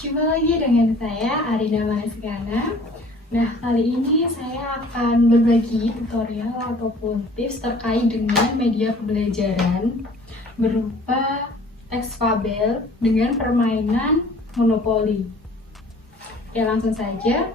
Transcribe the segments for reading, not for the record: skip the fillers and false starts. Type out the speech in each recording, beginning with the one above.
Jumpa lagi dengan saya Arina Maheskana. Nah, kali ini saya akan berbagi tutorial ataupun tips terkait dengan media pembelajaran berupa teks fabel dengan permainan monopoli. Oke, langsung saja.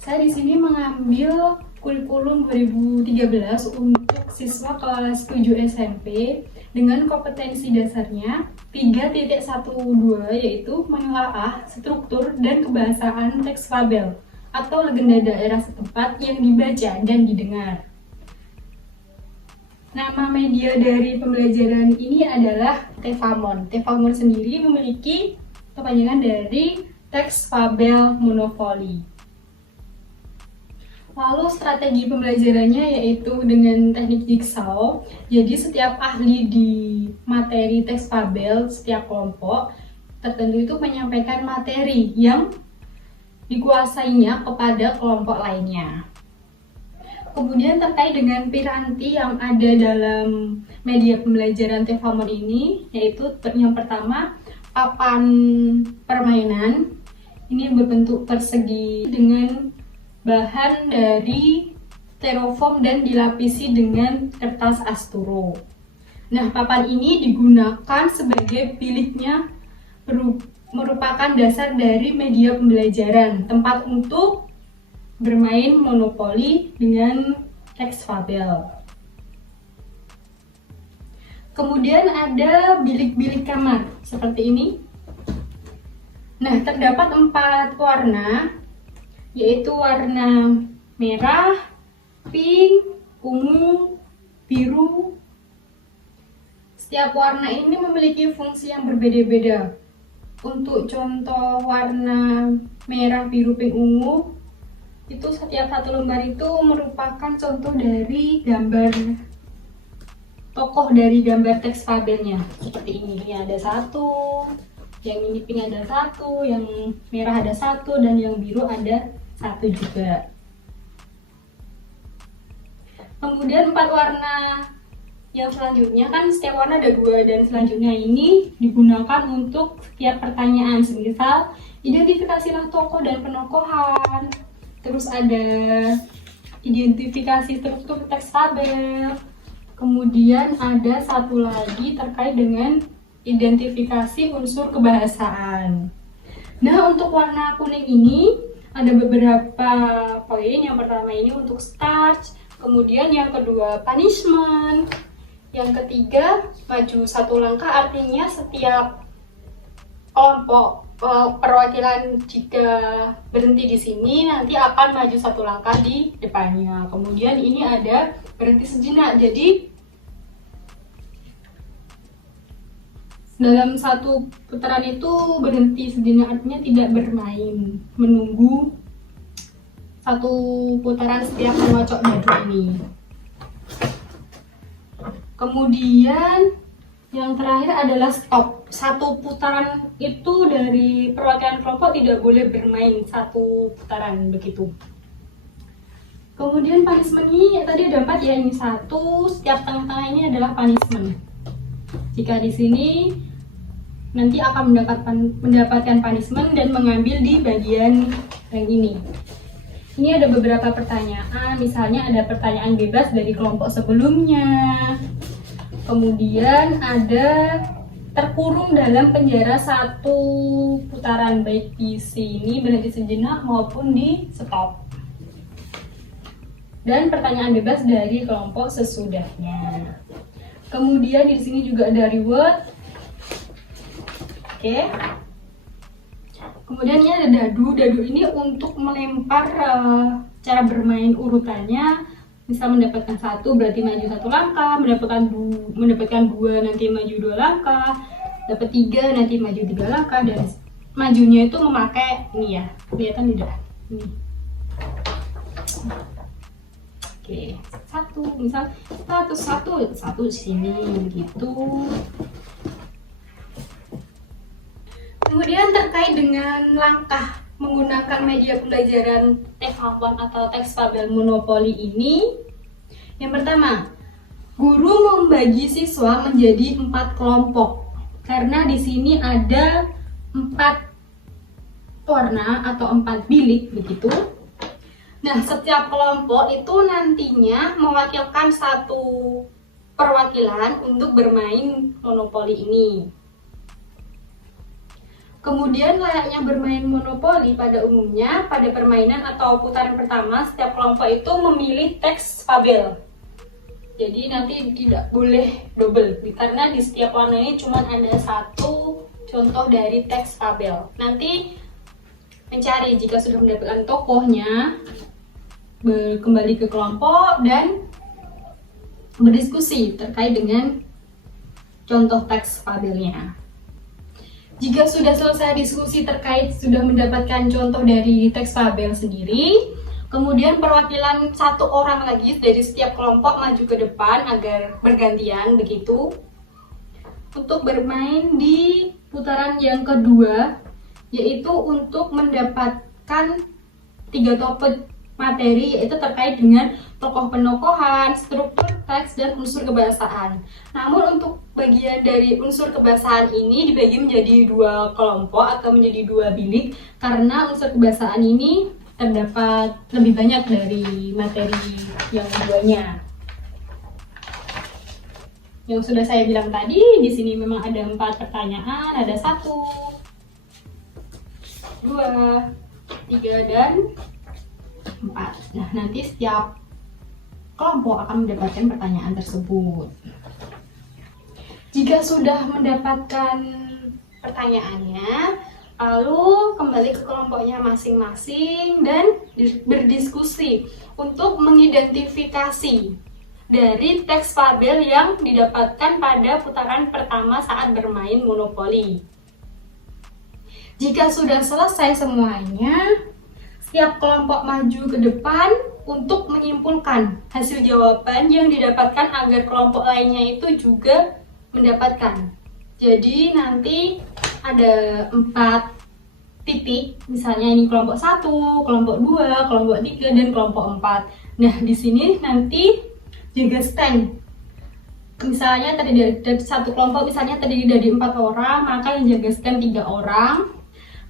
Saya di sini mengambil kurikulum 2013 untuk siswa kelas 7 SMP dengan kompetensi dasarnya 3.12, yaitu menelaah struktur dan kebahasaan teks fabel atau legenda daerah setempat yang dibaca dan didengar. Nama media dari pembelajaran ini adalah Tefamon. Tefamon sendiri memiliki kepanjangan dari teks fabel monopoli. Lalu strategi pembelajarannya yaitu dengan teknik jigsaw. Jadi setiap ahli di materi teks fabel, setiap kelompok tertentu itu menyampaikan materi yang dikuasainya kepada kelompok lainnya. Kemudian terkait dengan piranti yang ada dalam media pembelajaran Tefamon ini, yaitu yang pertama papan permainan. Ini berbentuk persegi dengan bahan dari styrofoam dan dilapisi dengan kertas asturo. Nah, papan ini digunakan sebagai biliknya, merupakan dasar dari media pembelajaran, tempat untuk bermain monopoli dengan teks fabel. Kemudian ada bilik-bilik kamar seperti ini. Nah, terdapat 4 warna, yaitu warna merah, pink, ungu, biru. Setiap warna ini memiliki fungsi yang berbeda-beda. Untuk contoh warna merah, biru, pink, ungu, itu setiap satu lembar itu merupakan contoh dari gambar tokoh dari gambar teks fabelnya. Seperti ini ada 1, yang ini pink ada 1, yang merah ada 1, dan yang biru ada 1 juga. Kemudian 4 warna yang selanjutnya, kan setiap warna ada 2, dan selanjutnya ini digunakan untuk setiap pertanyaan. Semisal, identifikasilah tokoh dan penokohan. Terus ada identifikasi struktur teks fabel. Kemudian ada satu lagi terkait dengan identifikasi unsur kebahasaan. Nah, untuk warna kuning ini ada beberapa poin. Yang pertama ini untuk start, kemudian yang kedua punishment, yang ketiga maju 1 langkah, artinya setiap kelompok perwakilan jika berhenti di sini nanti akan maju 1 langkah di depannya. Kemudian ini ada berhenti sejenak, jadi dalam 1 putaran itu berhenti sejenak, artinya tidak bermain, menunggu 1 putaran setiap mengocok dadu ini. Kemudian yang terakhir adalah stop. 1 putaran itu dari perwakilan kelompok tidak boleh bermain 1 putaran begitu. Kemudian punishment ini tadi dapat ya, ini 1, setiap tengah-tengah ini adalah punishment. Jika di sini nanti akan mendapatkan punishment dan mengambil di bagian yang ini. Ini ada beberapa pertanyaan, misalnya ada pertanyaan bebas dari kelompok sebelumnya. Kemudian ada terkurung dalam penjara 1 putaran, baik di sini berhenti sejenak maupun di stop. Dan pertanyaan bebas dari kelompok sesudahnya. Kemudian di sini juga ada reward. Oke. Kemudian ini ada dadu. Dadu ini untuk melempar, cara bermain urutannya. Misal mendapatkan 1 berarti maju 1 langkah, mendapatkan 2 nanti maju 2 langkah, dapat 3 nanti maju 3 langkah, dan majunya itu memakai ini ya, kelihatan tidak? Ini. Oke, 1 misal 1 di sini gitu. Kemudian terkait dengan langkah menggunakan media pembelajaran Tefamon atau teks fabel monopoli ini, yang pertama, guru membagi siswa menjadi 4 kelompok karena di sini ada 4 warna atau 4 bilik begitu. Nah, setiap kelompok itu nantinya mewakilkan satu perwakilan untuk bermain monopoli ini. Kemudian layaknya bermain monopoli pada umumnya, pada permainan atau putaran pertama, setiap kelompok itu memilih teks fabel. Jadi nanti tidak boleh double, karena di setiap warna ini cuma ada satu contoh dari teks fabel. Nanti mencari jika sudah mendapatkan tokohnya, kembali ke kelompok dan berdiskusi terkait dengan contoh teks fabelnya. Jika sudah selesai diskusi terkait sudah mendapatkan contoh dari teks fabel sendiri, kemudian perwakilan satu orang lagi dari setiap kelompok maju ke depan agar bergantian begitu untuk bermain di putaran yang kedua, yaitu untuk mendapatkan 3 topik materi, yaitu terkait dengan tokoh penokohan, struktur teks, dan unsur kebahasaan. Namun untuk bagian dari unsur kebahasaan ini dibagi menjadi 2 kelompok atau menjadi 2 bilik, karena unsur kebahasaan ini terdapat lebih banyak dari materi yang keduanya. Yang sudah saya bilang tadi, di sini memang ada 4 pertanyaan, ada 1, 2, 3, dan 4. Nah, nanti setiap kelompok akan mendapatkan pertanyaan tersebut. Jika sudah mendapatkan pertanyaannya, lalu kembali ke kelompoknya masing-masing dan berdiskusi untuk mengidentifikasi dari teks fabel yang didapatkan pada putaran pertama saat bermain monopoli. Jika sudah selesai semuanya, setiap kelompok maju ke depan untuk menyimpulkan hasil jawaban yang didapatkan agar kelompok lainnya itu juga mendapatkan. Jadi nanti ada 4 titik, misalnya ini kelompok 1, kelompok 2, kelompok 3, dan kelompok 4. Nah, di sini nanti jaga stand. Misalnya terdiri dari satu kelompok, misalnya terdiri dari 4 orang, maka yang jaga stand 3 orang.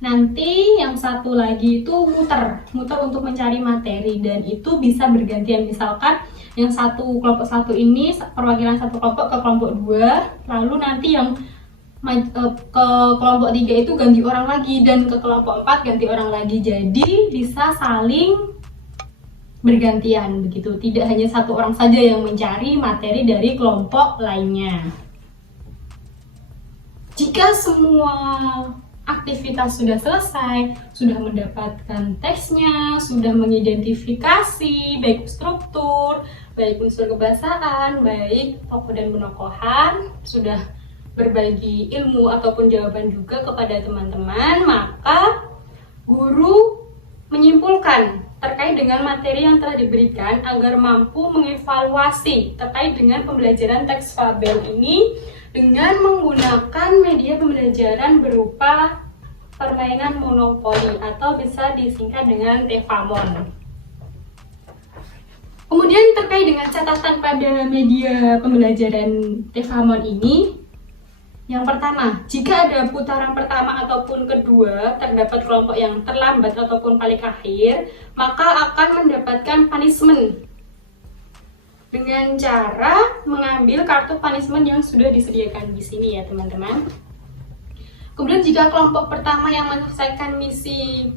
Nanti yang satu lagi itu muter untuk mencari materi, dan itu bisa bergantian. Misalkan yang kelompok 1 ini perwakilan satu kelompok ke kelompok 2, lalu nanti yang ke kelompok 3 itu ganti orang lagi, dan ke kelompok 4 ganti orang lagi. Jadi bisa saling bergantian begitu, tidak hanya satu orang saja yang mencari materi dari kelompok lainnya. Jika semua aktivitas sudah selesai, sudah mendapatkan teksnya, sudah mengidentifikasi baik struktur, baik unsur kebahasaan, baik tokoh dan penokohan, sudah berbagi ilmu ataupun jawaban juga kepada teman-teman, maka guru menyimpulkan terkait dengan materi yang telah diberikan agar mampu mengevaluasi terkait dengan pembelajaran teks fabel ini dengan menggunakan media pembelajaran berupa permainan monopoli atau bisa disingkat dengan Tefamon. Kemudian terkait dengan catatan pada media pembelajaran Tefamon ini, yang pertama, jika ada putaran pertama ataupun kedua terdapat kelompok yang terlambat ataupun paling akhir, maka akan mendapatkan punishment dengan cara mengambil kartu punishment yang sudah disediakan di sini ya teman-teman. Kemudian jika kelompok pertama yang menyelesaikan misi,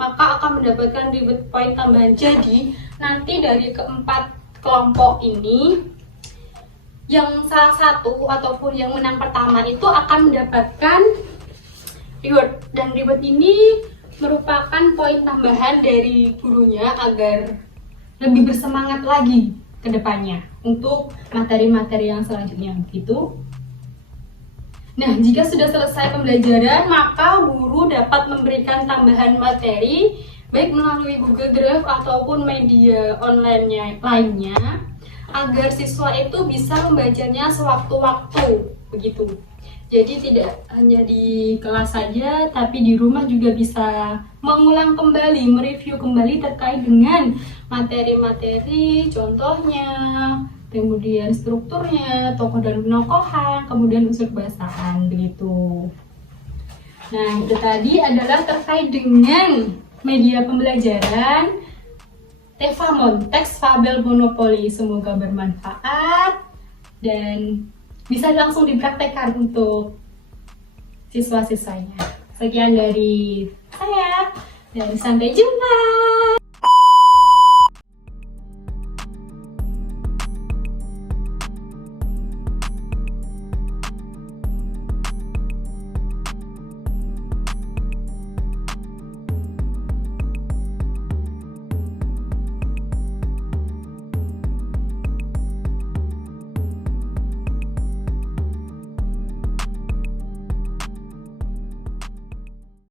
maka akan mendapatkan reward point tambahan. Jadi nanti dari keempat kelompok ini, yang salah satu ataupun yang menang pertama itu akan mendapatkan reward, dan reward ini merupakan poin tambahan dari gurunya agar lebih bersemangat lagi ke depannya untuk materi-materi yang selanjutnya begitu. Nah, jika sudah selesai pembelajaran, maka guru dapat memberikan tambahan materi baik melalui Google Drive ataupun media online lainnya agar siswa itu bisa membacanya sewaktu-waktu begitu. Jadi tidak hanya di kelas saja, tapi di rumah juga bisa mengulang kembali, mereview kembali terkait dengan materi-materi, contohnya, kemudian strukturnya, tokoh dan penokohan, kemudian unsur kebahasaan begitu. Nah, itu tadi adalah terkait dengan media pembelajaran Tefamon, teks fabel monopoli. Semoga bermanfaat dan bisa langsung dipraktekkan untuk siswa-siswanya. Sekian dari saya dan sampai jumpa.